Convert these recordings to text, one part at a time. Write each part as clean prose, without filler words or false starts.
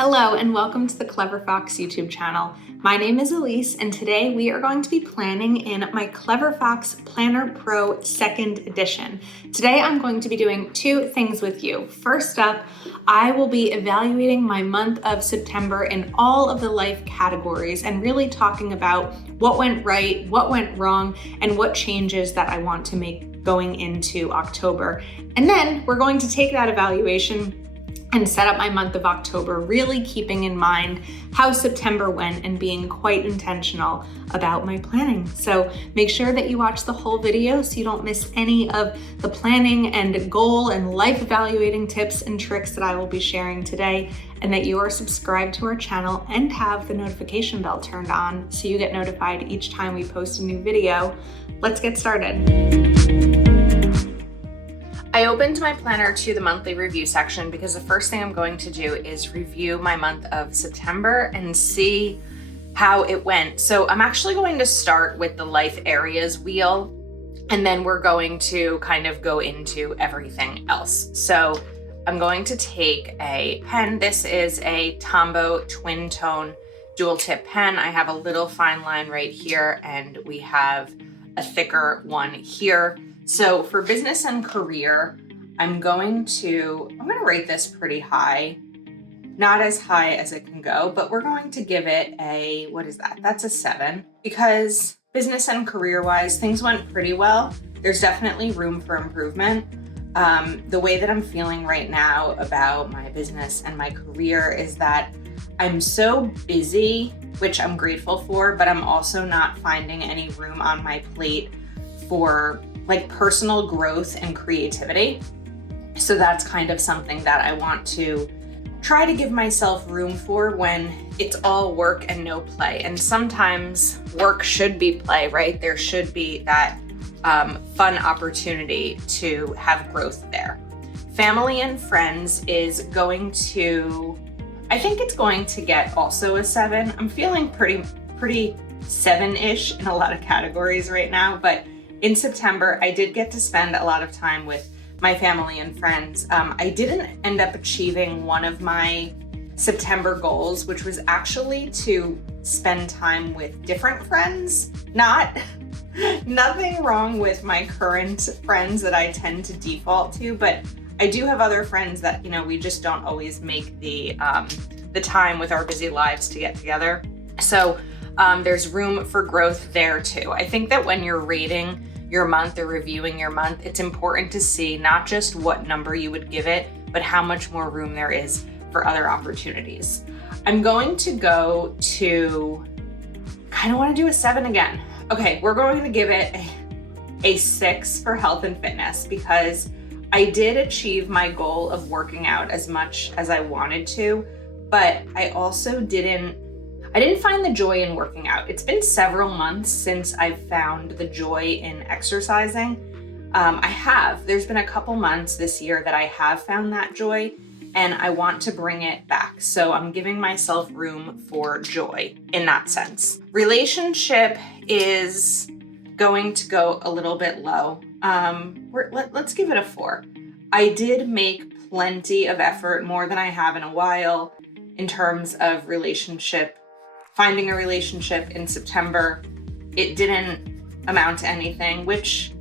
Hello and welcome to the Clever Fox YouTube channel. My name is Ilysse and today we are going to be planning in my Clever Fox Planner Pro 2nd edition. Today I'm going to be doing two things with you. First up, I will be evaluating my month of September in all of the life categories and really talking about what went right, what went wrong, and what changes that I want to make going into October. And then we're going to take that evaluation and set up my month of October, really keeping in mind how September went and being quite intentional about my planning. So make sure that you watch the whole video so you don't miss any of the planning and goal and life evaluating tips and tricks that I will be sharing today, and that you are subscribed to our channel and have the notification bell turned on so you get notified each time we post a new video. Let's get started. I opened my planner to the monthly review section because the first thing I'm going to do is review my month of September and see how it went. So I'm actually going to start with the life areas wheel, and then we're going to kind of go into everything else. So I'm going to take a pen. This is a Tombow twin tone dual tip pen. I have a little fine line right here, and we have a thicker one here. So for business and career, I'm going to rate this pretty high, not as high as it can go, but we're going to give it a, what is that? That's a 7, because business and career wise, things went pretty well. There's definitely room for improvement. The way that I'm feeling right now about my business and my career is that I'm so busy, which I'm grateful for, but I'm also not finding any room on my plate for like personal growth and creativity. So that's kind of something that I want to try to give myself room for when it's all work and no play. And sometimes work should be play, right? There should be that fun opportunity to have growth there. Family and friends is going to, I think it's going to get also a 7. I'm feeling pretty 7-ish in a lot of categories right now, but in September, I did get to spend a lot of time with my family and friends. I didn't end up achieving one of my September goals, which was actually to spend time with different friends. Nothing wrong with my current friends that I tend to default to, but I do have other friends that, we just don't always make the time with our busy lives to get together. So there's room for growth there too. I think that when you're rating your month or reviewing your month, it's important to see not just what number you would give it, but how much more room there is for other opportunities. I'm going to go to, kind of want to do a 7 again. Okay, we're going to give it a 6 for health and fitness, because I did achieve my goal of working out as much as I wanted to, but I also didn't find the joy in working out. It's been several months since I've found the joy in exercising. There's been a couple months this year that I have found that joy, and I want to bring it back. So I'm giving myself room for joy in that sense. Relationship is going to go a little bit low. Let's give it a 4. I did make plenty of effort, more than I have in a while, in terms of finding a relationship in September. It didn't amount to anything, which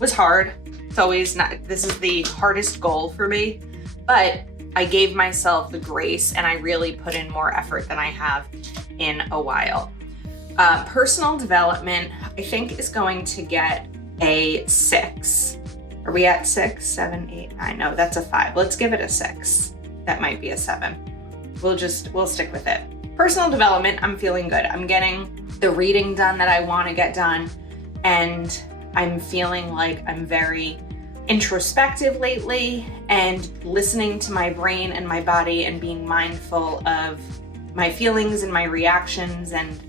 was hard. This is the hardest goal for me, but I gave myself the grace and I really put in more effort than I have in a while. Personal development, I think, is going to get a 6. Are we at 6, 7, 8, 9? No, that's a 5. Let's give it a 6. That might be a 7. We'll stick with it. Personal development, I'm feeling good. I'm getting the reading done that I want to get done, and I'm feeling like I'm very introspective lately and listening to my brain and my body and being mindful of my feelings and my reactions. And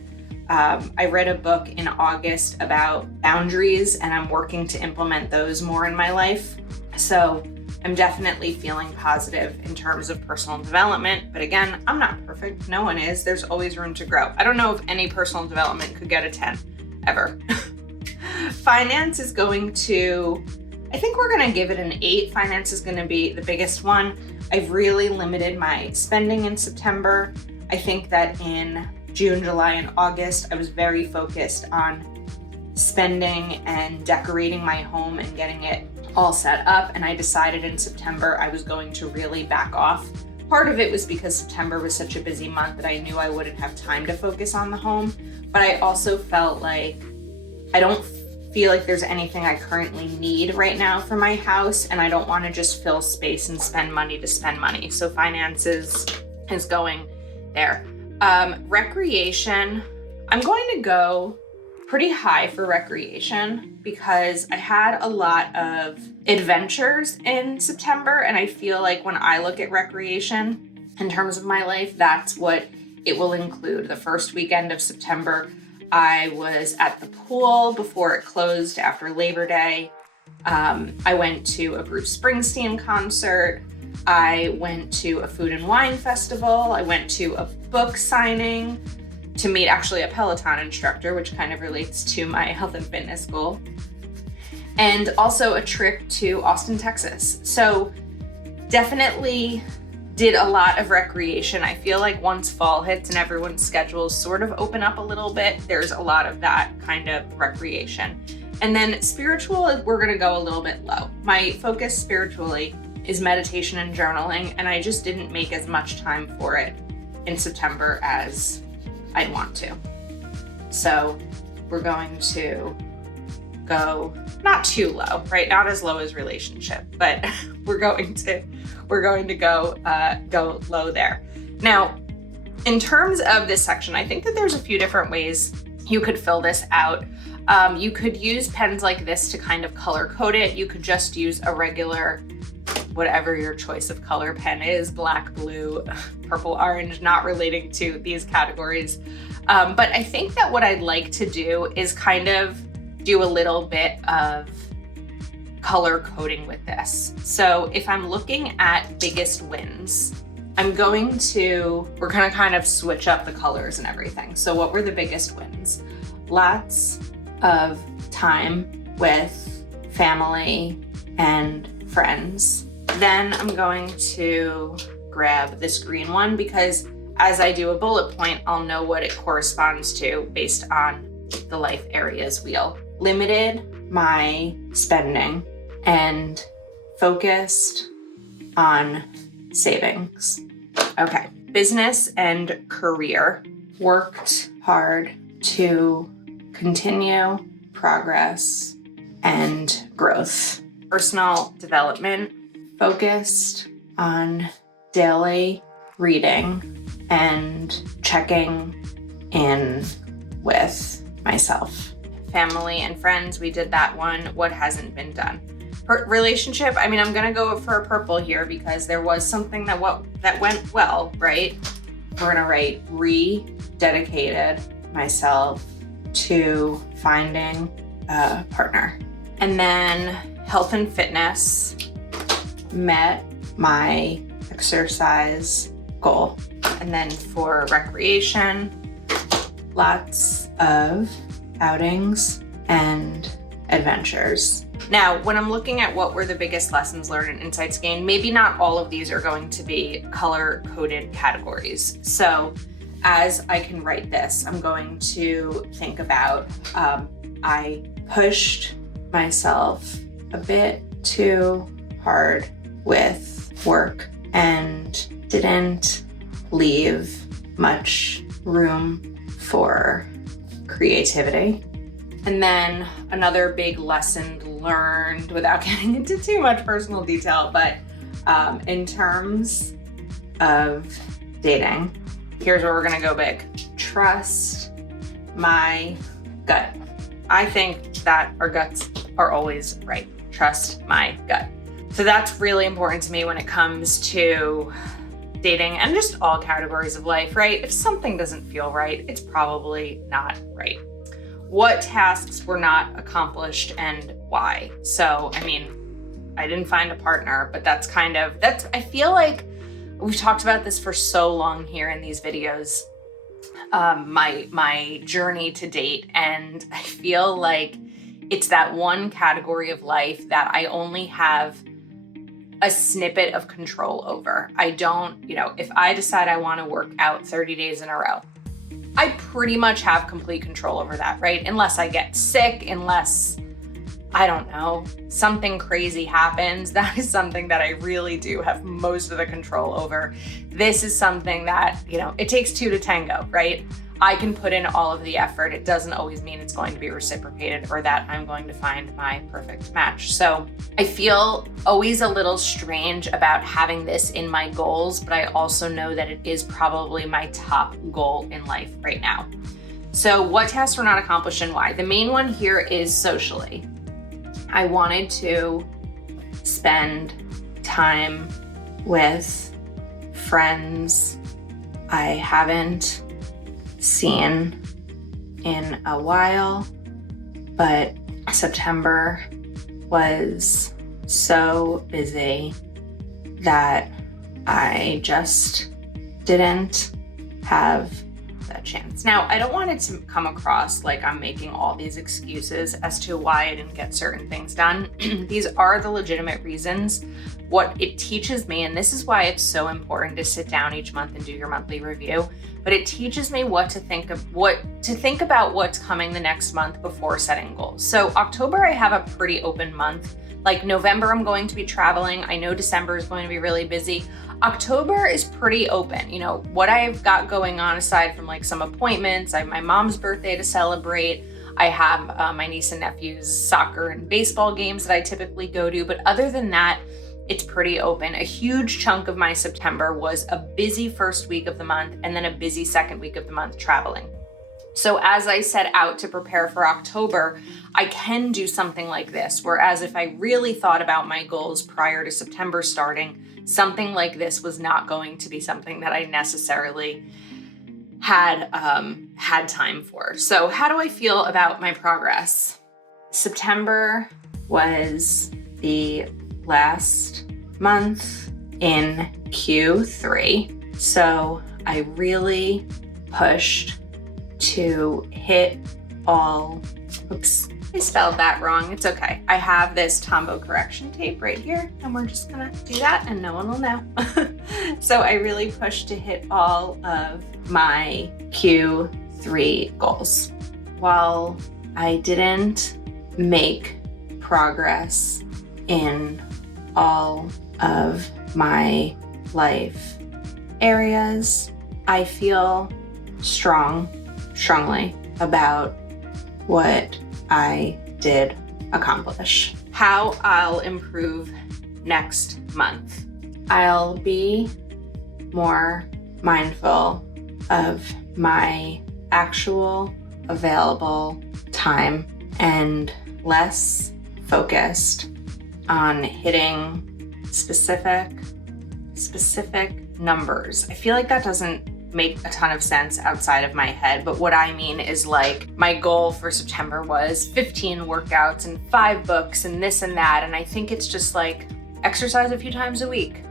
I read a book in August about boundaries, and I'm working to implement those more in my life. So I'm definitely feeling positive in terms of personal development, but again, I'm not perfect. No one is. There's always room to grow. I don't know if any personal development could get a 10 ever. Finance is going to I think we're gonna give it an 8. Finance is gonna be the biggest one. I've really limited my spending in September. I think that in June, July, and August, I was very focused on spending and decorating my home and getting it all set up. And I decided in September I was going to really back off. Part of it was because September was such a busy month that I knew I wouldn't have time to focus on the home. But I also felt like I don't feel like there's anything I currently need right now for my house, and I don't want to just fill space and spend money to spend money. So finances is going there. Recreation, I'm going to go pretty high for recreation because I had a lot of adventures in September, and I feel like when I look at recreation in terms of my life, that's what it will include. The first weekend of September, I was at the pool before it closed after Labor Day. I went to a Bruce Springsteen concert. I went to a food and wine festival. I went to a book signing to meet actually a Peloton instructor, which kind of relates to my health and fitness goal. And also a trip to Austin, Texas. So definitely did a lot of recreation. I feel like once fall hits and everyone's schedules sort of open up a little bit, there's a lot of that kind of recreation. And then spiritual, we're gonna go a little bit low. My focus spiritually is meditation and journaling, and I just didn't make as much time for it in September as I'd want to. So we're going to go not too low, right? Not as low as relationship, but we're going to go low there. Now, in terms of this section, I think that there's a few different ways you could fill this out. You could use pens like this to kind of color code it. You could just use a regular, whatever your choice of color pen is, black, blue, purple, orange, not relating to these categories. But I think that what I'd like to do is kind of do a little bit of color coding with this. So if I'm looking at biggest wins, we're gonna kind of switch up the colors and everything. So what were the biggest wins? Lots of time with family and friends. Then I'm going to grab this green one because as I do a bullet point, I'll know what it corresponds to based on the life areas wheel. Limited my spending and focused on savings. Okay, business and career. Worked hard to continue progress and growth. Personal development, focused on daily reading and checking in with myself. Family and friends, we did that one. What hasn't been done? Relationship, I'm gonna go for a purple here because there was something that went well, right? We're gonna write rededicated myself to finding a partner. And then health and fitness, met my exercise goal. And then for recreation, lots of outings and adventures. Now, when I'm looking at what were the biggest lessons learned and insights gained, maybe not all of these are going to be color-coded categories. So as I can write this, I'm going to think about, I pushed myself a bit too hard with work and didn't leave much room for creativity. And then another big lesson learned, without getting into too much personal detail, but in terms of dating, here's where we're gonna go big. Trust my gut. I think that our guts are always right. Trust my gut. So that's really important to me when it comes to dating and just all categories of life, right? If something doesn't feel right, it's probably not right. What tasks were not accomplished and why? So, I didn't find a partner, but I feel like we've talked about this for so long here in these videos, my journey to date. And I feel like It's that one category of life that I only have a snippet of control over. I don't, if I decide I want to work out 30 days in a row, I pretty much have complete control over that, right? Unless I get sick, unless, I don't know, something crazy happens. That is something that I really do have most of the control over. This is something that, it takes two to tango, right? I can put in all of the effort. It doesn't always mean it's going to be reciprocated or that I'm going to find my perfect match. So I feel always a little strange about having this in my goals, but I also know that it is probably my top goal in life right now. So what tasks were not accomplished and why? The main one here is socially. I wanted to spend time with friends I haven't seen in a while, but September was so busy that I just didn't have that chance. Now, I don't want it to come across like I'm making all these excuses as to why I didn't get certain things done. These are the legitimate reasons. What it teaches me, and this is why it's so important to sit down each month and do your monthly review, but it teaches me what to think about what's coming the next month before setting goals. So October, I have a pretty open month. Like November, I'm going to be traveling. I know December is going to be really busy. October is pretty open. What I've got going on aside from like some appointments, I have my mom's birthday to celebrate. I have my niece and nephew's soccer and baseball games that I typically go to. But other than that, it's pretty open. A huge chunk of my September was a busy first week of the month and then a busy second week of the month traveling. So as I set out to prepare for October, I can do something like this. Whereas if I really thought about my goals prior to September starting, something like this was not going to be something that I necessarily had time for. So how do I feel about my progress? September was the last month in Q3. So I really pushed to hit all, oops, I spelled that wrong. It's okay. I have this Tombow correction tape right here and we're just gonna do that and no one will know. So I really pushed to hit all of my Q3 goals. While I didn't make progress in all of my life areas, I feel strongly about what I did accomplish. How I'll improve next month. I'll be more mindful of my actual available time and less focused on hitting specific numbers. I feel like that doesn't make a ton of sense outside of my head, but what I mean is like my goal for September was 15 workouts and 5 books and this and that, and I think it's just like exercise a few times a week,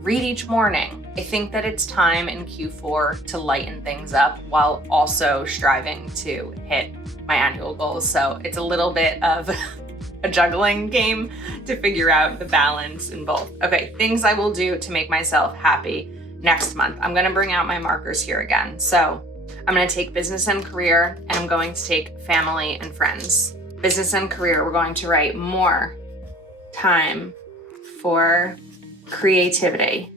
read each morning. I think that it's time in Q4 to lighten things up while also striving to hit my annual goals. So it's a little bit of a juggling game to figure out the balance in both. Okay, things I will do to make myself happy next month. I'm gonna bring out my markers here again. So I'm gonna take business and career, and I'm going to take family and friends. Business and career, we're going to write more time for creativity,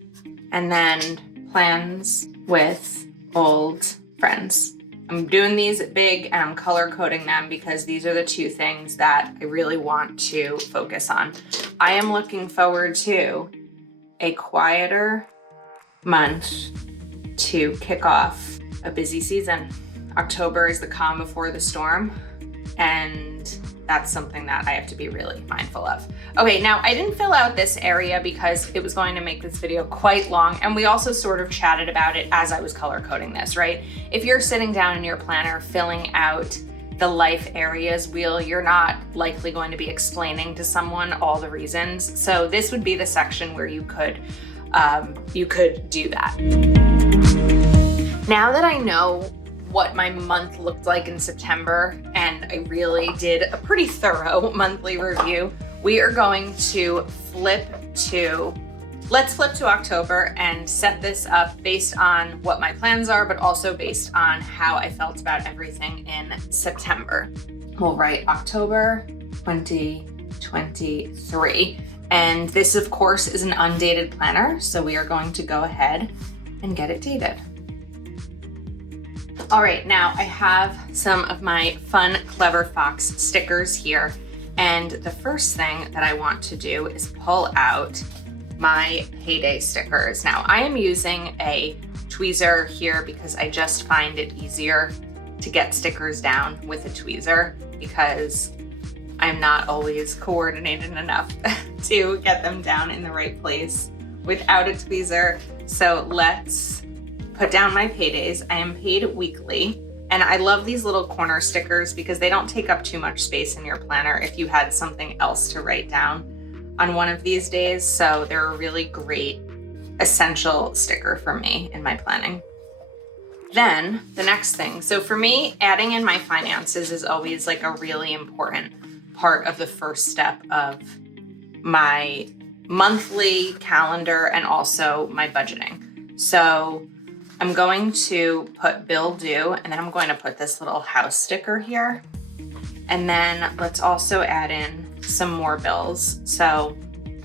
and then plans with old friends. I'm doing these big and I'm color coding them because these are the two things that I really want to focus on. I am looking forward to a quieter month to kick off a busy season. October is the calm before the storm, and that's something that I have to be really mindful of. Okay, now I didn't fill out this area because it was going to make this video quite long, and we also sort of chatted about it as I was color coding this, right? If you're sitting down in your planner filling out the life areas wheel, you're not likely going to be explaining to someone all the reasons. So this would be the section where you could do that. Now that I know what my month looked like in September, and I really did a pretty thorough monthly review. We are going to let's flip to October and set this up based on what my plans are, but also based on how I felt about everything in September. We'll write October 2023. And this, of course, is an undated planner, so we are going to go ahead and get it dated. All right, now I have some of my fun Clever Fox stickers here. And the first thing that I want to do is pull out my payday stickers. Now I am using a tweezer here because I just find it easier to get stickers down with a tweezer because I'm not always coordinated enough to get them down in the right place without a tweezer. So let's put down my paydays. I am paid weekly, and I love these little corner stickers because they don't take up too much space in your planner if you had something else to write down on one of these days. So they're a really great essential sticker for me in my planning. Then the next thing, so for me, adding in my finances is always like a really important part of the first step of my monthly calendar and also my budgeting. So I'm going to put bill due, and then I'm going to put this little house sticker here. And then let's also add in some more bills. So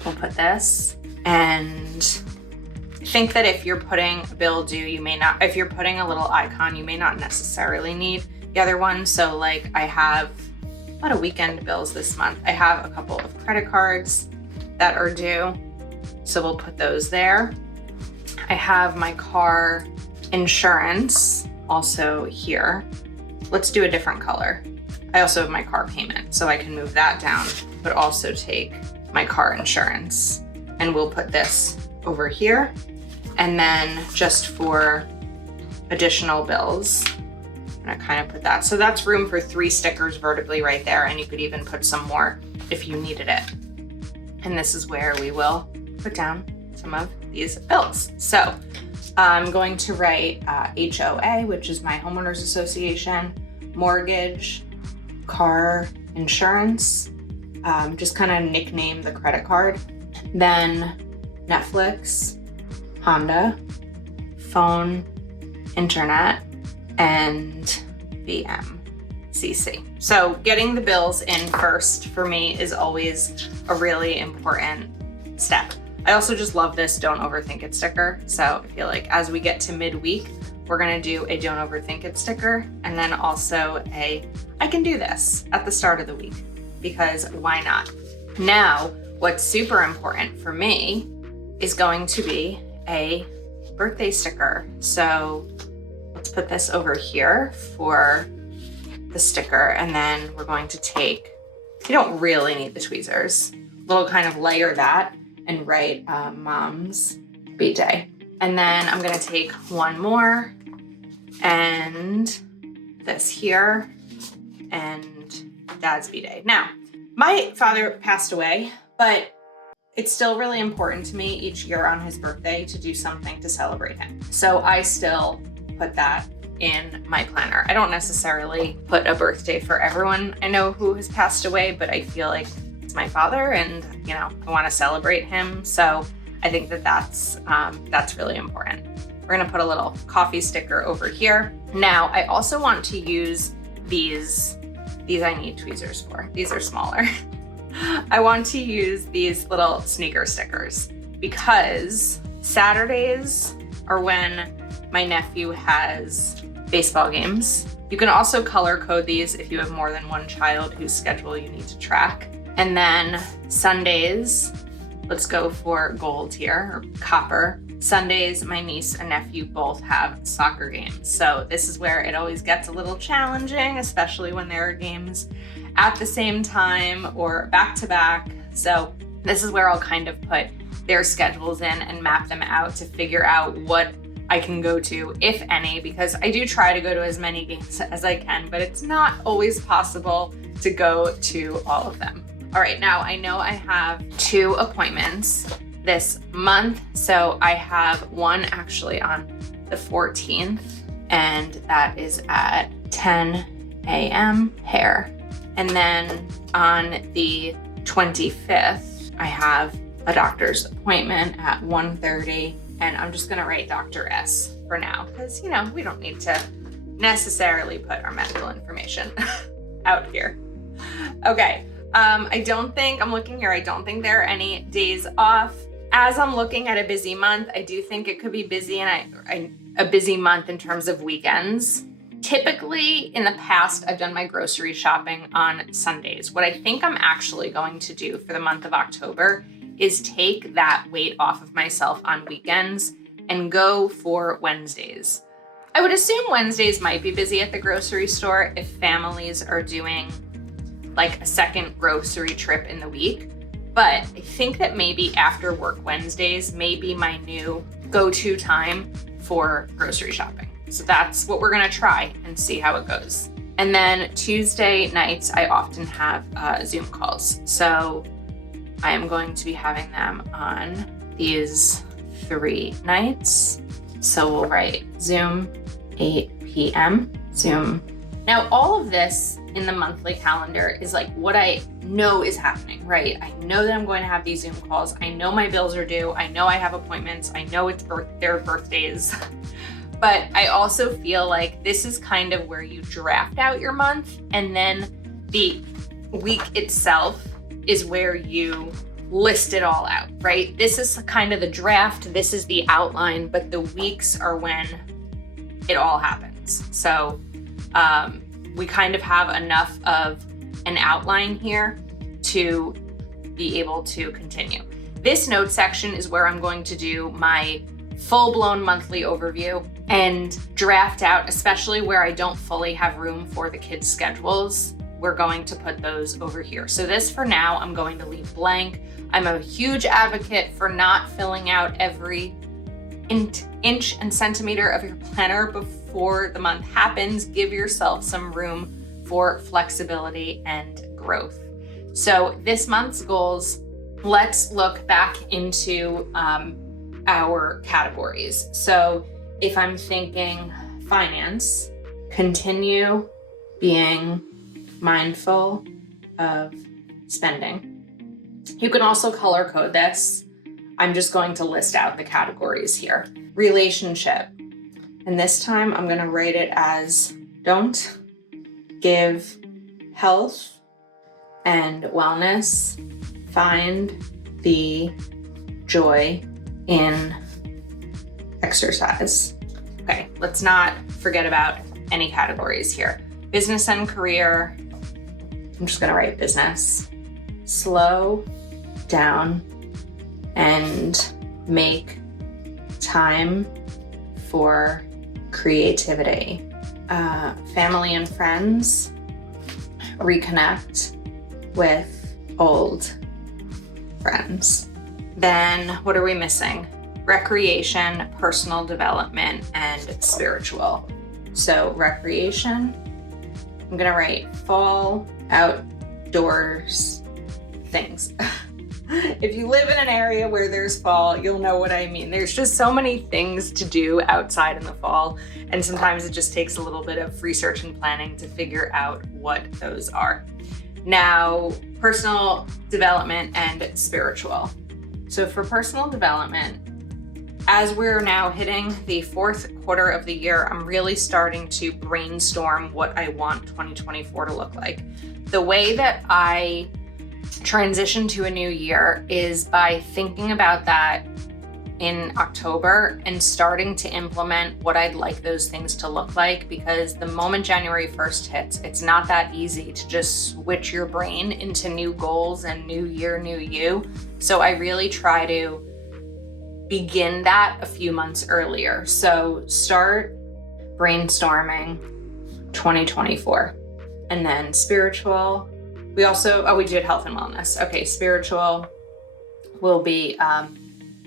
we'll put this, and I think that if you're putting a bill due, if you're putting a little icon, you may not necessarily need the other one. So like I have a lot of weekend bills this month. I have a couple of credit cards that are due, so we'll put those there. I have my car insurance also here. Let's do a different color. I also have my car payment, so I can move that down, but also take my car insurance. And we'll put this over here. And then just for additional bills, I'm gonna kind of put that. So that's room for 3 stickers vertically right there, and you could even put some more if you needed it. And this is where we will put down some of these bills. So I'm going to write HOA, which is my homeowners association, mortgage, car insurance, just kind of nickname the credit card. Then Netflix, Honda, phone, internet, and BMCC. So getting the bills in first for me is always a really important step. I also just love this don't overthink it sticker. So I feel like as we get to midweek, we're gonna do a don't overthink it sticker, and then also I can do this at the start of the week, because why not? Now, what's super important for me is going to be a birthday sticker. So let's put this over here for the sticker, and then we're going to take, you don't really need the tweezers. We'll kind of layer that and write mom's B-Day. And then I'm gonna take one more and this here and dad's B-Day. Now, my father passed away, but it's still really important to me each year on his birthday to do something to celebrate him. So I still put that in my planner. I don't necessarily put a birthday for everyone I know who has passed away, but I feel like it's my father, and I want to celebrate him. So I think that that's really important. We're gonna put a little coffee sticker over here. Now, I also want to use these I need tweezers for. These are smaller. I want to use these little sneaker stickers because Saturdays are when my nephew has baseball games. You can also color code these if you have more than one child whose schedule you need to track. And then Sundays, let's go for gold here, or copper. Sundays, my niece and nephew both have soccer games. So this is where it always gets a little challenging, especially when there are games at the same time or back to back. So this is where I'll kind of put their schedules in and map them out to figure out what I can go to, if any, because I do try to go to as many games as I can, but it's not always possible to go to all of them. All right, now I know I have 2 appointments this month. So I have one actually on the 14th and that is at 10 a.m. hair. And then on the 25th, I have a doctor's appointment at 1:30, and I'm just gonna write Dr. S for now, because we don't need to necessarily put our medical information out here. Okay, I'm looking here, I don't think there are any days off. As I'm looking at a busy month, I do think it could be busy, and a busy month in terms of weekends. Typically, in the past, I've done my grocery shopping on Sundays. What I think I'm actually going to do for the month of October is take that weight off of myself on weekends and go for Wednesdays. I would assume Wednesdays might be busy at the grocery store if families are doing like a second grocery trip in the week. But I think that maybe after work Wednesdays may be my new go-to time for grocery shopping. So that's what we're gonna try and see how it goes. And then Tuesday nights, I often have Zoom calls. So I am going to be having them on these 3 nights. So we'll write Zoom 8 p.m. Zoom. Now, all of this in the monthly calendar is like what I know is happening, right? I know that I'm going to have these Zoom calls. I know my bills are due. I know I have appointments. I know it's their birthdays. But I also feel like this is kind of where you draft out your month, and then the week itself is where you list it all out, right? This is kind of the draft. This is the outline, but the weeks are when it all happens. So we kind of have enough of an outline here to be able to continue. This note section is where I'm going to do my full-blown monthly overview and draft out, especially where I don't fully have room for the kids' schedules. We're going to put those over here. So this for now, I'm going to leave blank. I'm a huge advocate for not filling out every inch and centimeter of your planner before the month happens. Give yourself some room for flexibility and growth. So this month's goals, let's look back into our categories. So if I'm thinking finance, continue being mindful of spending. You can also color code this. I'm just going to list out the categories here. Relationship. And this time I'm going to write it as don't give health and wellness. Find the joy in exercise. Okay, let's not forget about any categories here. Business and career. I'm just going to write business. Slow down and make time for creativity. Family and friends. Reconnect with old friends. Then what are we missing? Recreation, personal development, and spiritual. So recreation, I'm gonna write fall outdoors things. If you live in an area where there's fall, you'll know what I mean. There's just so many things to do outside in the fall, and sometimes it just takes a little bit of research and planning to figure out what those are. Now, personal development and spiritual. So for personal development, as we're now hitting the 4th quarter of the year, I'm really starting to brainstorm what I want 2024 to look like. The way that I transition to a new year is by thinking about that in October and starting to implement what I'd like those things to look like, because the moment January 1st hits, it's not that easy to just switch your brain into new goals and new year, new you. So I really try to begin that a few months earlier. So start brainstorming 2024. And then spiritual, we did health and wellness. Okay, spiritual will be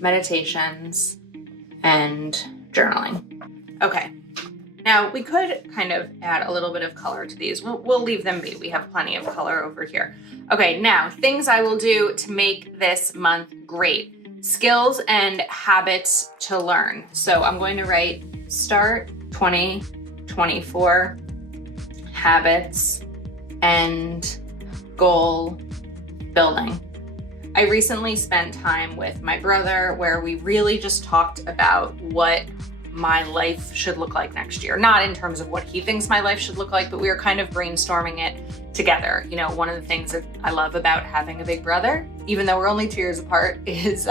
meditations and journaling. Okay, now we could kind of add a little bit of color to these. We'll leave them be. We have plenty of color over here. Okay, now things I will do to make this month great. Skills and habits to learn. So I'm going to write start 2024 habits and goal building. I recently spent time with my brother where we really just talked about what my life should look like next year. Not in terms of what he thinks my life should look like, but we were kind of brainstorming it together. You know, one of the things that I love about having a big brother, even though we're only 2 years apart, is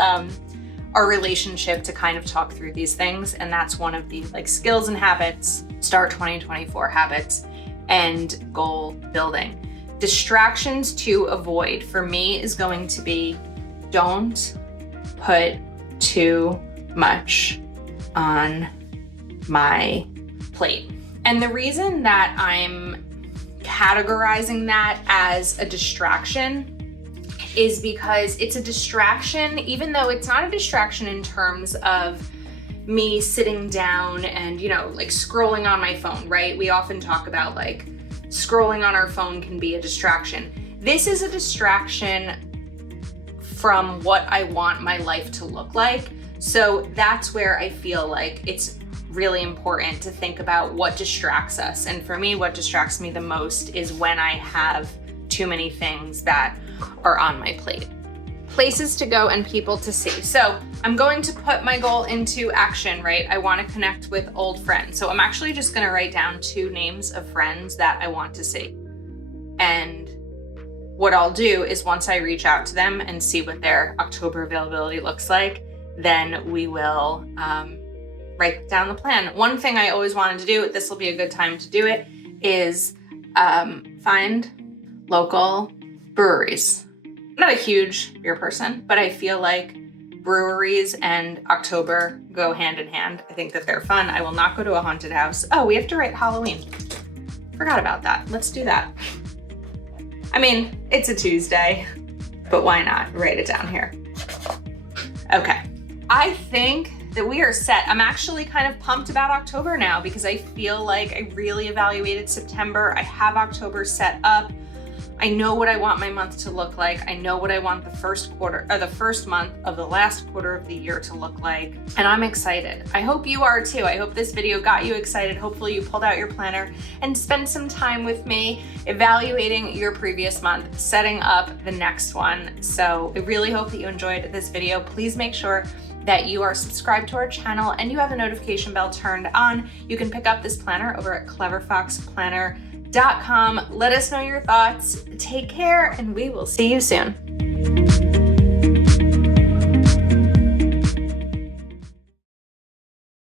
our relationship to kind of talk through these things. And that's one of the like skills and habits, start 2024 habits and goal building. Distractions to avoid for me is going to be, don't put too much on my plate. And the reason that I'm categorizing that as a distraction is because it's a distraction, even though it's not a distraction in terms of me sitting down and, you know, like scrolling on my phone, right? We often talk about like scrolling on our phone can be a distraction. This is a distraction from what I want my life to look like. So that's where I feel like it's really important to think about what distracts us. And for me, what distracts me the most is when I have too many things that are on my plate. Places to go and people to see. So I'm going to put my goal into action, right? I want to connect with old friends. So I'm actually just going to write down 2 names of friends that I want to see. And what I'll do is once I reach out to them and see what their October availability looks like, then we will write down the plan. One thing I always wanted to do, this will be a good time to do it, is find local breweries. I'm not a huge beer person, but I feel like breweries and October go hand in hand. I think that they're fun. I will not go to a haunted house. Oh, we have to write Halloween. Forgot about that. Let's do that. I mean, it's a Tuesday, but why not write it down here? Okay. I think that we are set. I'm actually kind of pumped about October now because I feel like I really evaluated September. I have October set up. I know what I want my month to look like. I know what I want the first month of the last quarter of the year to look like. And I'm excited. I hope you are too. I hope this video got you excited. Hopefully you pulled out your planner and spent some time with me evaluating your previous month, setting up the next one. So I really hope that you enjoyed this video. Please make sure that you are subscribed to our channel and you have a notification bell turned on. You can pick up this planner over at cleverfoxplanner.com. Let us know your thoughts. Take care, and we will see you soon.